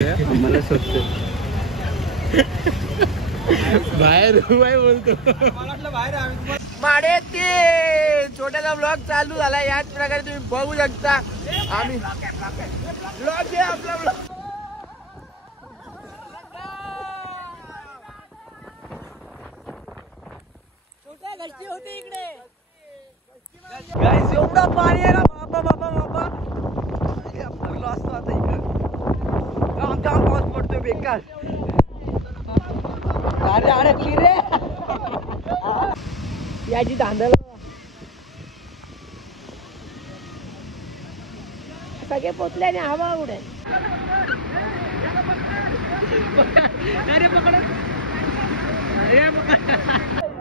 मला शोधतो बाहेर बोलतो माडे ते छोट्याचा ब्लॉग चालू झाला. याच प्रकारे तुम्ही बघू शकता. आम्ही ब्लॉग आहे आपला ब्लॉग. छोट्या गस्ती होती इकडे. गाइस एवढा पाणी आहे ना बाबा बाबा बाबा. आपला असतो आता इकडे काम पाऊस पडतोय बेकार. अरे अडकली रे याची धांदल. सगळे पोचल्याने हवा उडे. अरे पकड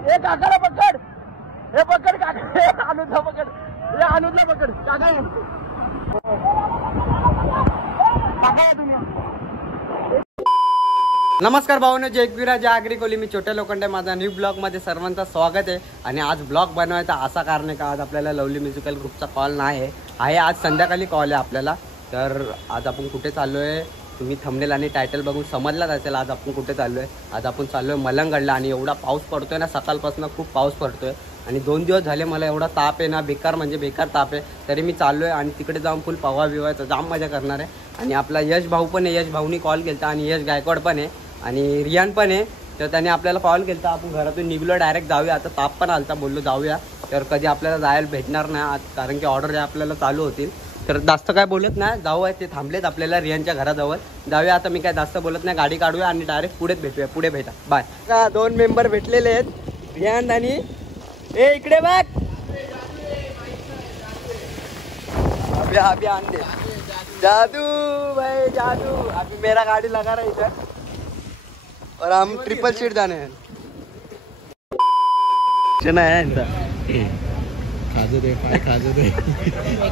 हे काकाला पकड. हे पकड काका. अनुजला पकड. हे अनुजला पकड काका. तुम्ही नमस्कार भाऊनो, जय एकविरा जय आगरी कोली. मी छोट्या लोखंडे. माझा न्यू ब्लॉग मध्ये सर्वांचं स्वागत आहे. आणि आज ब्लॉग बनवायचा असा कारण आहे का आज आपल्याला लवली म्युझिकल ग्रुपचा कॉल नाही आहे. आज संध्याकाळी कॉल आहे आपल्याला. तर आज आपण कुठे चाललो आहे तुम्ही थंबनेल आणि टायटल बघून समजलाच असेल. आज आपण कुठे चाललो आहे. आज आपण चाललो आहे मलंगडला. आणि एवढा पाऊस पडतोय ना, सकाळपासून खूप पाऊस पडतोय. आणि 2 दिवस झाले मला एवढा ताप आहे ना, बेकार म्हणजे बेकार ताप आहे. तरी मी चाललो आहे आणि तिकडे जाऊन फुल पवा बिवायचं जाम मजा करणार आहे. आणि आपला यश भाऊ पण आहे. यश भाऊनी कॉल केला आणि यश गायकवाड पण आहे आणि रियान पण आहे. तर त्याने आपल्याला कॉल केला. आपण घरातून निघलो डायरेक्ट जाऊया. आता ताप पण आलता, बोललो जाऊया. तर कधी आपल्याला जायला भेटणार नाही आज, कारण की ऑर्डर आपल्याला चालू होतील. तर जास्त काय बोलत नाही, जाऊ आहे. ते थांबलेत आपल्याला रियानच्या घराजवळ. जाऊया आता. मी काय जास्त बोलत नाही, गाडी काढूया आणि डायरेक्ट पुढेच भेटूया. पुढे भेटा. बाय. 2 मेंबर भेटलेले आहेत, रियान आणि ए इकडे बघ. अभी आन दे. जादू भाई जादू. अभी मेरा गाड़ी लगा रहा है इधर और हम ट्रिपल सीट जाने हैं. चना है इनका खाजो दे पाय खाजो दे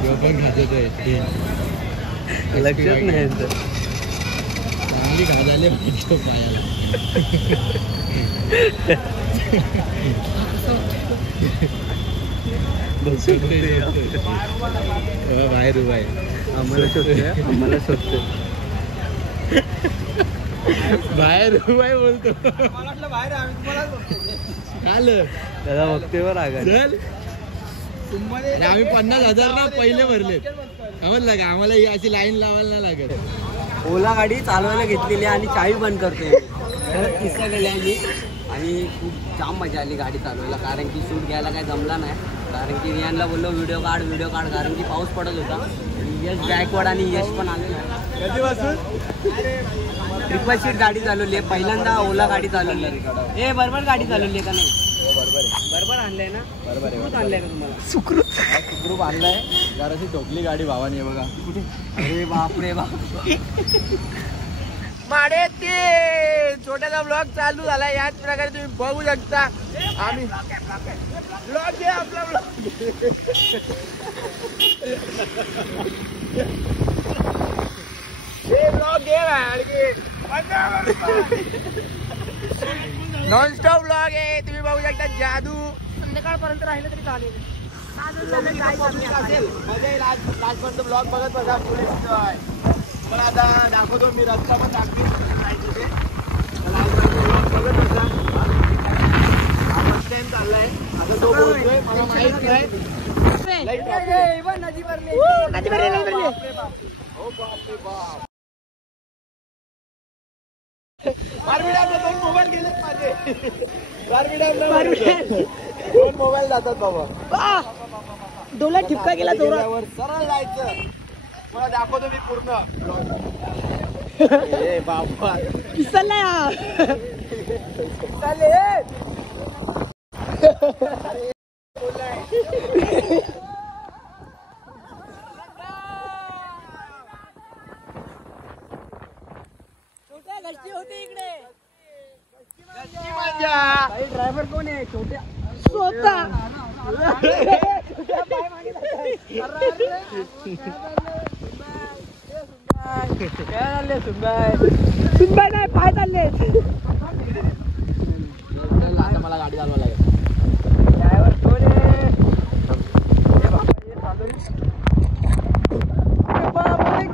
जो पण खाजो दे लक्षच नाही यांचं. चांगली खाजाले पाहिजे पायाला. बाहेर उभा आहे. आम्हाला शोधतोय. बाहेर उभा आहे बोलतो. बाहेर आम्ही तुम्हाला झालं त्याला बघतोय बरं आगा. आम्ही 50,000 ना पहिले भरलेत. समजलं का? आम्हाला ही अशी लाईन लावायला नाही लागत. ओला गाडी चालवायला घेतलेली आहे आणि चावी बंद करतोय. किस्सा गेले आम्ही आणि खूप जाम मजा आली गाडी चालवायला. कारण की शूट घ्यायला काय जमला नाही. कारण की रियानला बोललो व्हिडिओ काढ कारण की पाऊस पडत होता. यश गायकवाड आणि यश पण आलेला आहे. कधीपासून ट्रिपल सीट गाडी चालवली आहे. पहिल्यांदा ओला गाडी चालवली. ए बरोबर गाडी चालवली का नाही? बरोबर आणलंय ना? बरोबर आहे. आणलंय का तुम्हाला? सुखरूप आणलाय. जराशी ठोकली गाडी भावानी बघा. अरे बापरे बाप. माडे ते छोट्याचा ब्लॉग चालू झाला. याच प्रकारे तुम्ही बघू शकता. आम्ही ब्लॉग आहे आपला ब्लॉग. हे ब्लॉग आहे नॉन स्टॉप ब्लॉग आहे. तुम्ही बघू शकता. जादू संध्याकाळपर्यंत राहिलं तरी चालेल. लास्टपर्यंत ब्लॉग बघत बघा. पण आता दाखवतो मी. रस्ता पण दाखवतो फर्स्ट टाइम चाललाय. आता तो बोलतोय मला माहित नाही. दोन मोबाईल गेलेत माझे. 2 मोबाईल जातात बाबा. डोला ठिपका गेला जोरावर. सरळ जायचं. मला दाखवतो मी पूर्ण. ए बाबा किसला छोट्या गस्ती होती इकडे. ड्रायव्हर कोण आहे? छोट्या स्वतः. सुनबाई नाही पाय चालले. आता मला गाडी चालवायला लागेल. ड्रायव्हर कोण आहे?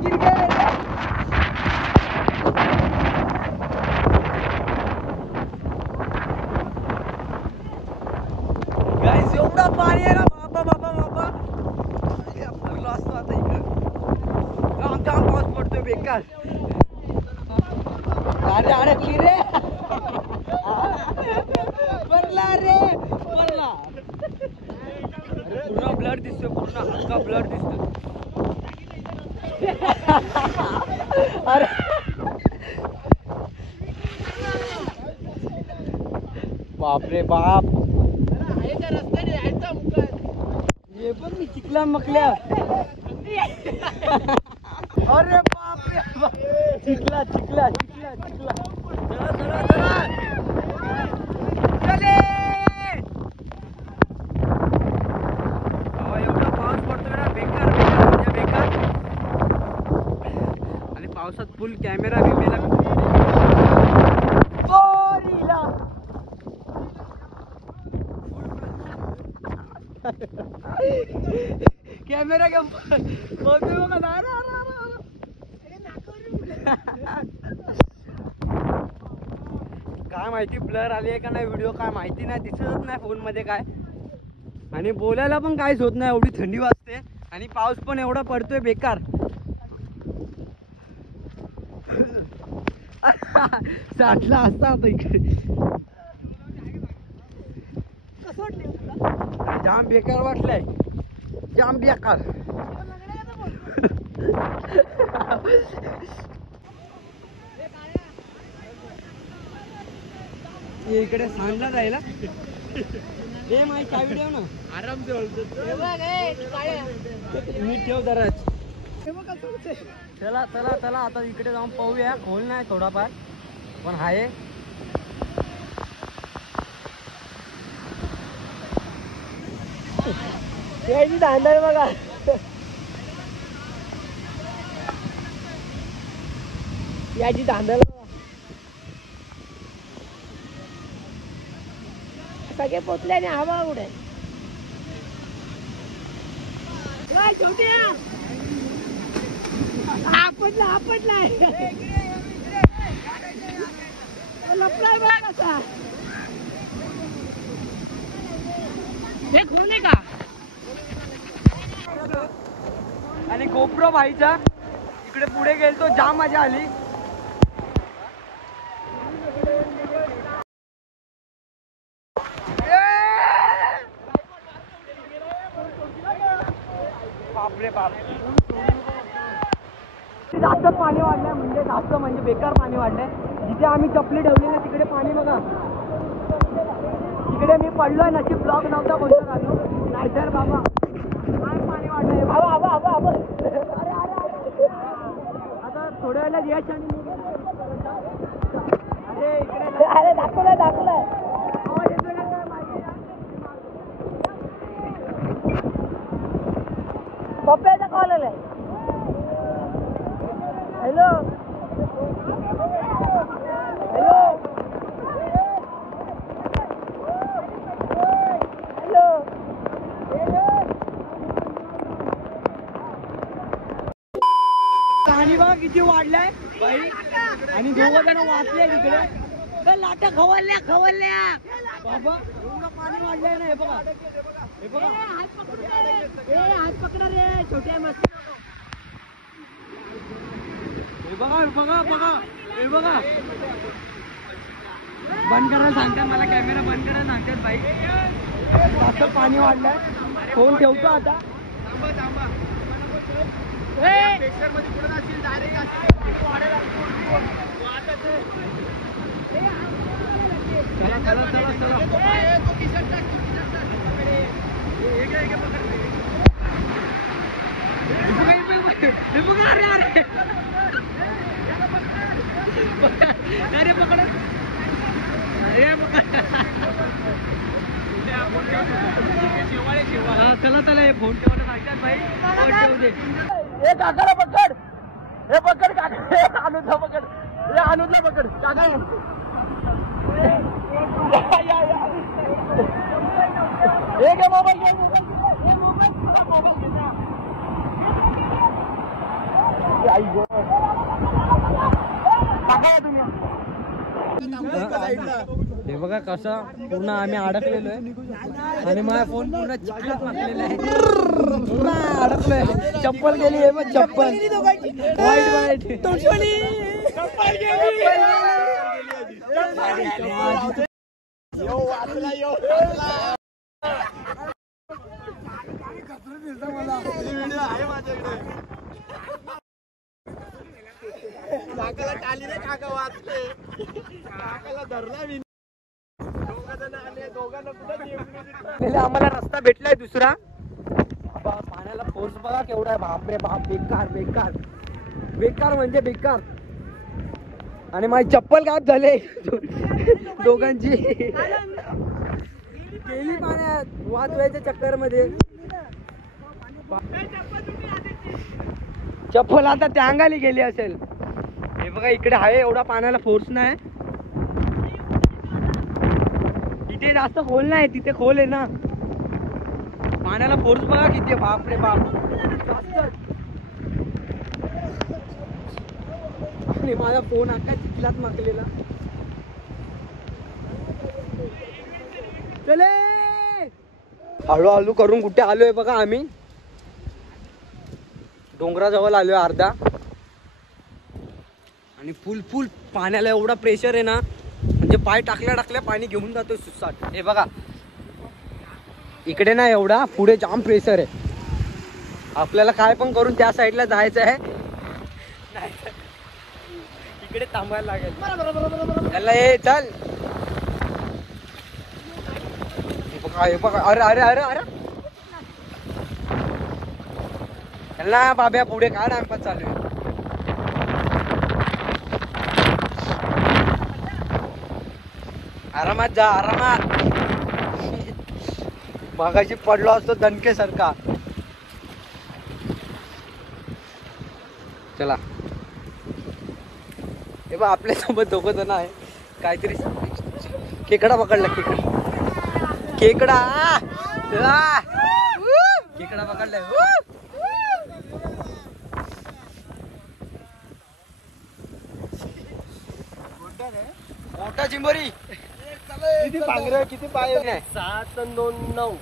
गिर गए. पाणी आहे ना बाबा बाबा बाबा. भरलो असतो आता इकडं. काम काम पाऊस पडतोय बेकार. अरे अडकली रे. पडला रे पडला. पूर्ण ब्लड दिसतोय पूर्ण हलका ब्लड दिसतोय. अरे बापरे बाप. हे पण मी चिखला मकल्या. अरे बापरे बाप. चिखला चिखला चिखला चिखला. चले एवढा पाऊस पडतोय ना बेकार बेकार म्हणजे बेकार. आणि पावसात फुल कॅमेरा बी मेला. कॅमेरा घेऊन बघतोय बघा. काय माहिती ब्लर आली आहे का नाही व्हिडिओ काय माहिती नाही. दिसतच नाही फोन मध्ये काय. आणि बोलायला पण काहीच होत नाही एवढी थंडी वाजते. आणि पाऊस पण एवढा पडतोय बेकार. साठला असता आता इकडे. जाम बेकार वाटलंय जाम बेकार. इकडे सांगला जायला. हे माहिती काय व्हिडिओ ना आराम से नीट ठेव जराच. चला चला चला आता इकडे जाऊन पाहूया. खोल नाही थोडाफार पण आहे. याची धांदळ बघा. याची धांदळ बघा. सगळे पोचले आणि हवा उडे. आपटला आपटलाय. लपलाय बघा कसा. हे खोलले का. आणि गोप्रो भाईचा इकडे पुढे गेलतो जाम मजा आली. बापरे बाप. जास्त पाणी वाढलंय म्हणजे जास्त म्हणजे बेकार पाणी वाढलंय. जिथे आम्ही चपली ठेवली ना तिकडे पाणी बघा. तिकडे मी पडलोय नशीब ब्लॉक नव्हता कोणता झालो नाहीतर बाबा काय पाणी वाढलंय. बाबा बाबा बाबा. आता थोड्या वेळेला यश आणि अरे इकडे अरे दाखवलंय दाखवलंय. आवाज येतोय ना काय माहिती. पप्प्याचा कॉल आलाय. Hello hello hello. पाणी बघा किती वाढलंय बाई. आणि दोघं जण वाचले तिकडे. लाटा खवलल्या खवलल्या बाबा. एवढं पाणी वाढलंय ना. हे बघा हे बघा. हात पकडा रे छोट्या मस्त. हे बघा हे बघा बघा हे बघा. बंद करायला सांगतात मला. कॅमेरा बंद करायला सांगतात बाई. जास्त पाणी वाढलंय. फोन ठेवतो आता. चला चला चला चला. अरे अरे अरे पकड. चला चला हे फोन ठेवायला सांगतात भाई. ठेवू दे. हे काकाला पकड. हे पकड काका. अनुजला पकड. हे अनुजला पकड काका. हे घे मोबाईल घे. आई गो काका तुम्ही हे बघा कसं पूर्ण आम्ही अडकलेलो आहे आणि माझा फोन पूर्ण चिखलात मारलेला आहे. पूर्ण अडकलोय. चप्पल गेली आहे मग चप्पल वाईट वाईट काकाला टाली रे, काका वाचले. काकाला धरला मी. दोघं आले, दोघांना कुठं आम्हाला रस्ता भेटलाय दुसरा. पाण्याला फोर्स बघा केवढा आहे. बापरे बाप, बेकार बेकार बेकार म्हणजे बेकार. आणि माझी चप्पल गायब झाले दोघांची. गेली पाण्यात वाचवायच्या चक्कर मध्ये. चप्पल आता त्या अंगाली गेली असेल. हे बघा इकडे आहे एवढा पाण्याला फोर्स नाही. इथे जास्त खोल नाही, तिथे खोल आहे ना. पाण्याला फोर्स बघा किती. बाप रे बाप. आणि माझा फोन अख्खा चिखलात माकलेला. चले हळूहळू करून कुठे आलोय बघा आम्ही. डोंगराजवळ आलोय अर्धा. आणि फुल फुल पाण्याला एवढा प्रेशर आहे ना, म्हणजे पाय टाकल्या टाकल्या पाणी घेऊन जातो सुसाट. हे बघा इकडे ना एवढा, पुढे जाम प्रेशर आहे. आपल्याला काय पण करून त्या साईडला जायचं आहे. इकडे थांबायला लागेल. त्याला हे चल. हे बघा अरे अरे अरे अरे त्याला बाब्या पुढे काय टाइमपास चालू आहे. आरामात जा आरामात. मागाशी पडलो असतो दणके सारखा. चला हे बघ आपल्या सोबत दोघ जण आहे. काहीतरी खेकडा पकडला. खेकडा खेकडा पकडलाय. मोठा चिंबोरी. किती पांघरे, किती पाय. 7 आणि 2 9.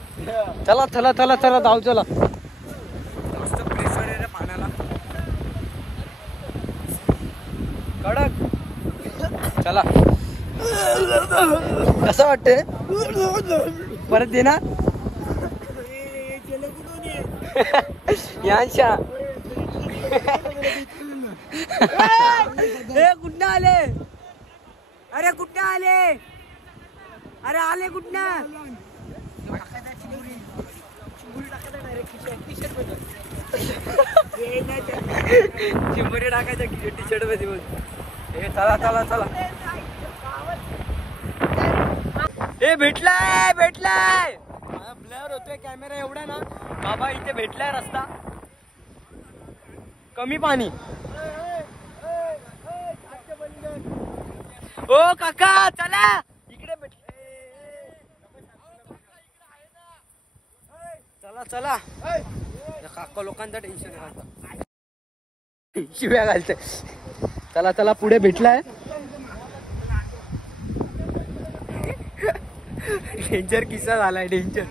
चला चला चला चला जाऊ. चला जास्त प्रेशर आहे रे पाण्याला कडक. चला कसं वाटतंय परत दे ना यांशा. कुठं आले. अरे कुठं आले. अरे आले कुठं. चिंबोरी टाकायचा टी शर्ट मध्ये. हे चला चला चला. हे भेटलाय भेटलाय. ब्लर होतोय कॅमेरा एवढा ना बाबा. इथे भेटलाय रस्ता. कमी पाणी. ओ काका चला इकडे चला चला. काका लोकांचा टेन्शन आहे. शिव्या घालते. चला चला पुढे भेटलाय. डेंजर किस्सा झालाय. डेंजर.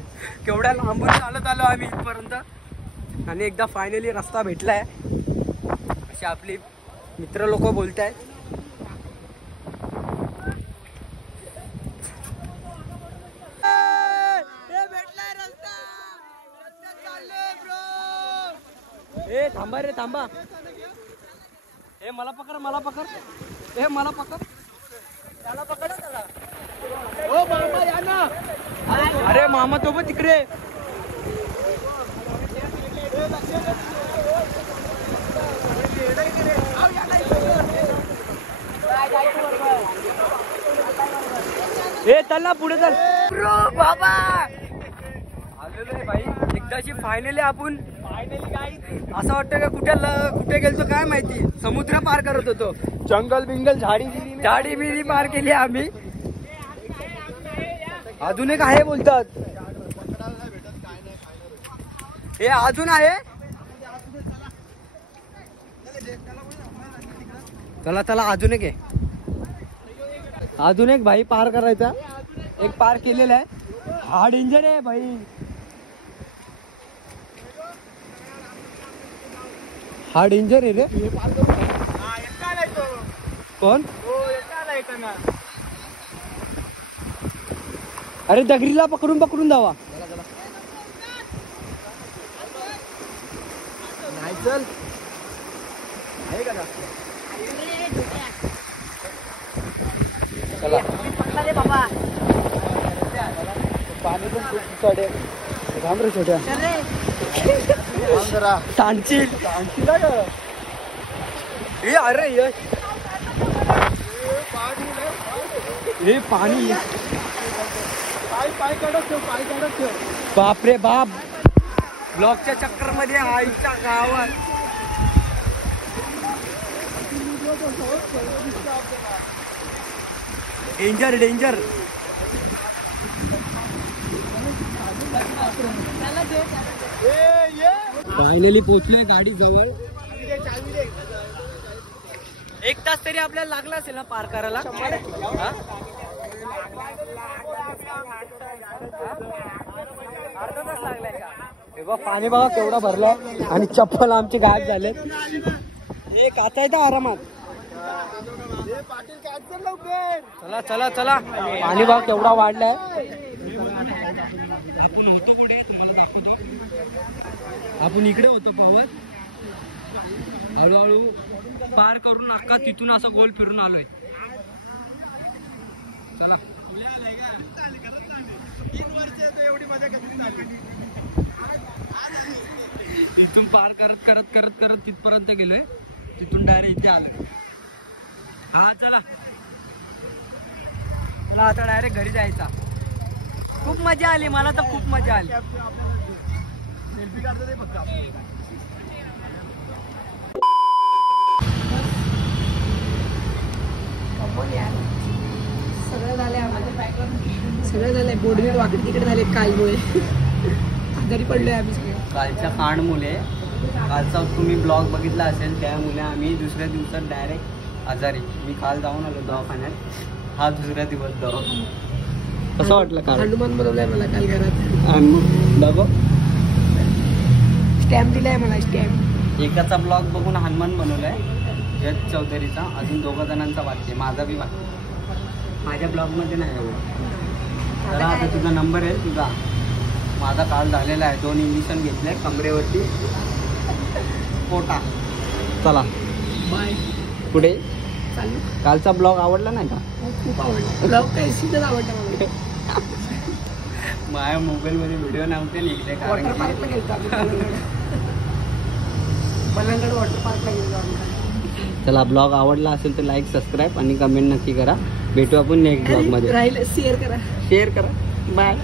केवढ्या लांबून चालत आलो आम्ही इथपर्यंत आणि एकदा फायनली रस्ता भेटलाय असे आपली मित्र लोक बोलतायत. ए थांबा रे थांबा. ए मला पकड मला पकड. ए मला पकड. त्याला पकड त्याला. ओ मामा या ना. अरे मामा तो पण तिकडे. ए चल पुढे चल. बाबा आलेलो आहे भाई एकदाची. फायनली आपण असं वाटतं का कुठे गेलतो काय माहिती. समुद्र पार करत होतो. जंगल बिंगल झाडी बिडी पार केली आम्ही. अजून एक आहे बोलतात. हे अजून आहे. चला चला अजून एक आहे. अजून एक भाई पार करायचा. एक पार केलेला आहे. हा डेंजर आहे भाई. हा डेंजर आहे रे. कोण? अरे दगरीला पकडून पकडून जावा. नाही चल आहे का चला. पाणी पण खूप चढे थांब रे छोट्या. जरा सांडशील. हे अरे यश हे पाणी. पाय काढत ठेव पाय काढत ठेव. बापरे बाप. ब्लॉकच्या चक्कर मध्ये आईच्या गावात. Danger danger. फायनली पोहोचलोय गाडी जवळ. 1 तास तरी आपल्याला लागला असेल ना पार करायला. हा? अर्धा तास लागलाय का? हे बघ पाणी बघा केवढा भरलाय आणि चप्पल आमचे गायब झाले. हे काचा येतं आरामात. चला चला चला. पाणी बघा केवढा वाढलाय. आपण इकडे होतो पवत. हळूहळू पार करून अख्खा तिथून असं गोल फिरून आलोय. चला. इथून पार करत करत करत करत तिथपर्यंत गेलोय. तिथून डायरेक्ट इथे आलोय. हा चला. आता डायरेक्ट घरी जायचा. खूप मजा आली मला तर खूप मजा आली. सगळं झालंय. बोडवेर वाकडी तिकडे झाले कालमुळे. घरी पडलोय आम्ही सगळे. कालच्या कांडमुळे कालचा तुम्ही ब्लॉग बघितला असेल त्यामुळे आम्ही दुसऱ्या दिवसात डायरेक्ट आजारी. मी काल जाऊन आलो दवाखान्यात. हा दुसरा दिवस दवाखाना. कसं वाटलं काल? हनुमान बनवलाय मला काल घरात. बघ स्टॅम्प दिलाय मला. स्टॅम्प एकाचा ब्लॉग बघून हनुमान बनवलाय यश चौधरीचा. अजून 2 जणांचा वाटते. माझा बी वाटते. माझ्या ब्लॉगमध्ये नाही एवढं. तर आता तुझा नंबर आहे तुझा. माझा काल झालेला आहे. 2 इंजेक्शन घेतले कमरेवरती. पोटा. चला बाय. पुढे. चालू. कालचा ब्लॉग आवडला नाही का? खूप आवडला. ब्लॉग काय सीनच आवडला मला. माझ्या मोबाईलमध्ये व्हिडिओ नव्हते निघले कारण वॉटर पार्कला गेलो आम्ही. बलंगड वॉटर पार्कला गेलो आम्ही. चला ब्लॉग आवडला असेल तर लाईक सबस्क्राईब आणि कमेंट नक्की करा. भेटू आपण नेक्स्ट ब्लॉग मध्ये. राहिलं शेअर करा. शेअर करा. बाय.